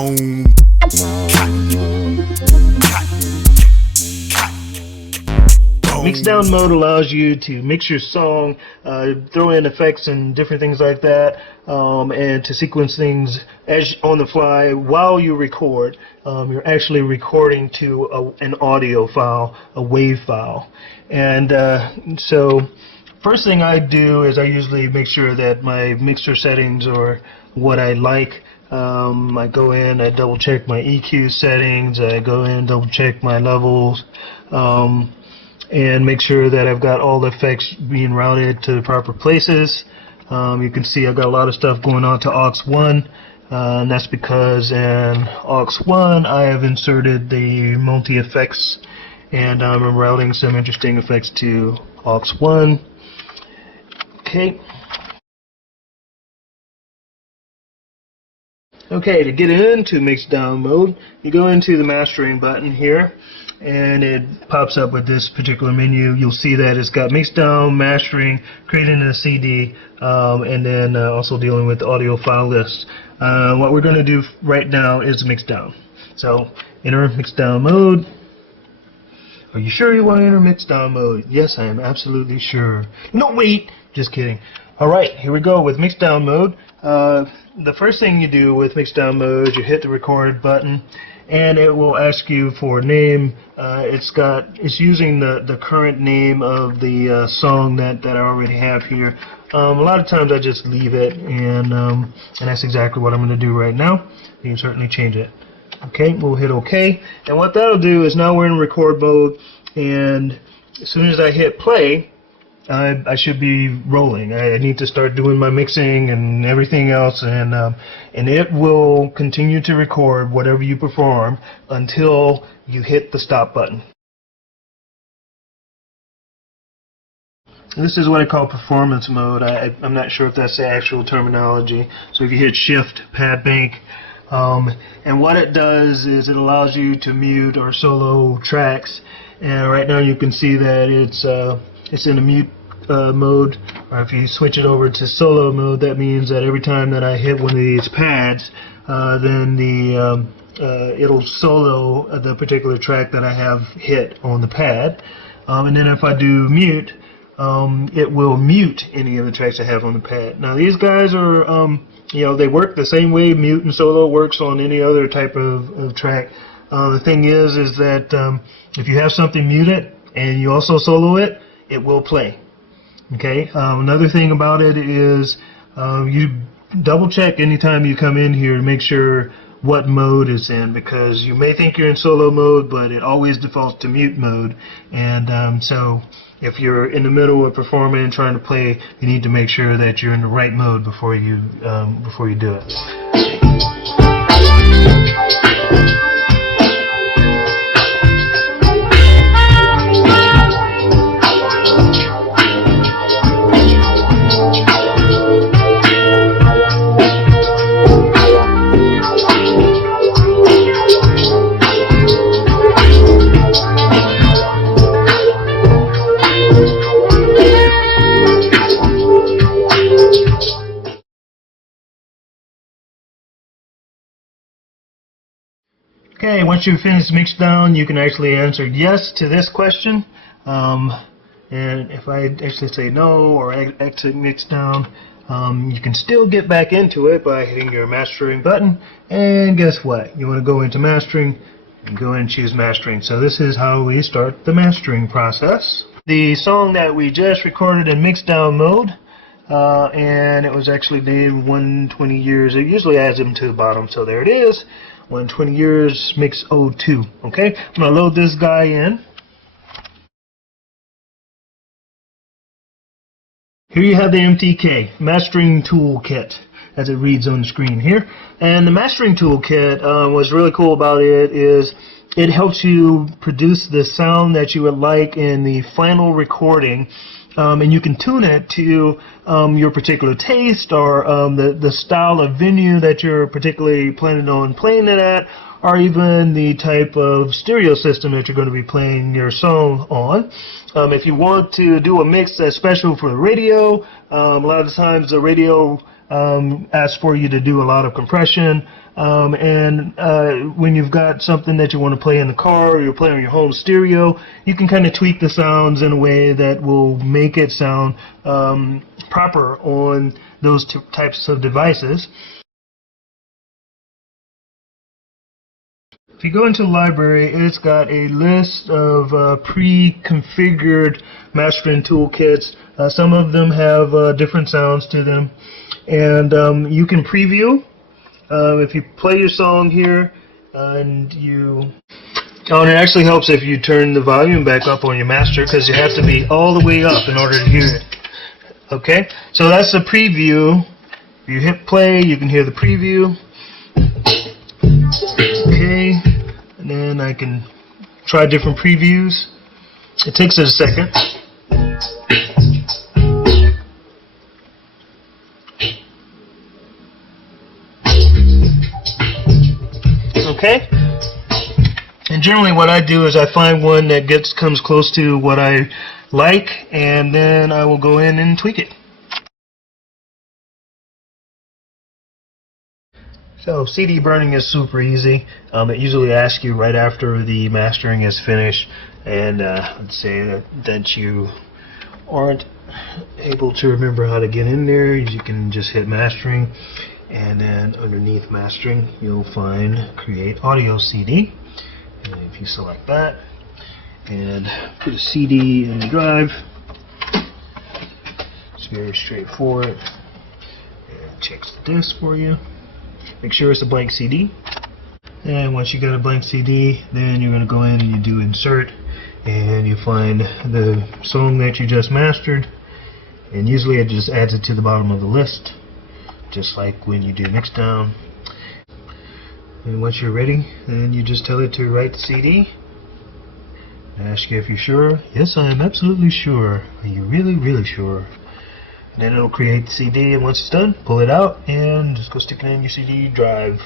Boom. Mixdown Mode allows you to mix your song, throw in effects and different things like that, and to sequence things as on the fly while you record. You're actually recording to an audio file, a WAV file. And so first thing I do is I usually make sure that my mixer settings are what I like. I go in, I double check my EQ settings, I go in, double check my levels, and make sure that I've got all the effects being routed to the proper places. You can see I've got a lot of stuff going on to aux1, and that's because in aux1 I have inserted the multi-effects, and I'm routing some interesting effects to aux1. Okay. Okay, to get into Mixdown Mode, you go into the mastering button here, and it pops up with this particular menu. You'll see that it's got Mixdown, Mastering, Creating a CD, and then also dealing with the audio file list. What we're going to do right now is Mixdown. So, enter Mixdown Mode. Are you sure you want to enter Mixdown Mode? Yes, I am absolutely sure. No, wait! Just kidding. Alright, here we go with Mixdown Mode. The first thing you do with Mixdown Mode is you hit the record button, and it will ask you for a name. It's using the current name of the song that I already have here. A lot of times I just leave it, and that's exactly what I'm going to do right now. You can certainly change it. Okay, we'll hit OK, and what that'll do is now we're in record mode, and as soon as I hit play, I should be rolling. I need to start doing my mixing and everything else, and it will continue to record whatever you perform until you hit the stop button. This is what I call performance mode. I'm not sure if that's the actual terminology. So if you hit Shift, Pad Bank, and what it does is it allows you to mute or solo tracks. And right now you can see that it's in a mute mode, or if you switch it over to solo mode, that means that every time that I hit one of these pads, then it'll solo the particular track that I have hit on the pad, and then if I do mute, it will mute any of the tracks I have on the pad. Now these guys are, they work the same way mute and solo works on any other type of track. The thing is that if you have something muted and you also solo it, it will play. Okay. Another thing about it is you double check anytime you come in here to make sure what mode it's in, because you may think you're in solo mode, but it always defaults to mute mode. And so if you're in the middle of performing and trying to play, you need to make sure that you're in the right mode before you do it. Okay, once you've finished Mixdown, you can actually answer yes to this question. And if I actually say no or exit Mixdown, you can still get back into it by hitting your mastering button. And guess what? You want to go into mastering and go and choose mastering. So this is how we start the mastering process. The song that we just recorded in Mixdown Mode, and it was actually dated 120 years. It usually adds them to the bottom, so there it is. 120 years mix 02. Okay, I'm going to load this guy in. Here you have the MTK Mastering Toolkit, as it reads on the screen here. And the Mastering Toolkit, what's really cool about it is it helps you produce the sound that you would like in the final recording. And you can tune it to your particular taste, or the style of venue that you're particularly planning on playing it at, or even the type of stereo system that you're going to be playing your song on. If you want to do a mix that's special for the radio, a lot of times the radio asks for you to do a lot of compression. When you've got something that you want to play in the car or you're playing on your home stereo, you can kind of tweak the sounds in a way that will make it sound proper on those types of devices. If you go into the library, it's got a list of pre-configured mastering toolkits. Some of them have different sounds to them, and you can preview. If you play your song here, and it actually helps if you turn the volume back up on your master, because you have to be all the way up in order to hear it. Okay, so that's the preview. If you hit play, you can hear the preview. Okay, and then I can try different previews. It takes a second. Okay, and generally what I do is I find one that comes close to what I like, and then I will go in and tweak it. So CD burning is super easy. It usually asks you right after the mastering is finished, and let's say that you aren't able to remember how to get in there. You can just hit mastering, and then underneath mastering you'll find create audio CD, and if you select that and put a CD in the drive, it's very straightforward. It checks the disk for you. Make sure it's a blank CD, and once you got a blank CD, then you're going to go in and you do insert, and you find the song that you just mastered, and usually it just adds it to the bottom of the list, just like when you do Mixdown. And once you're ready, then you just tell it to write the CD. Ask you if you're sure. Yes, I am absolutely sure. Are you really, really sure? And then it'll create the CD, and once it's done, pull it out and just go stick it in your CD drive.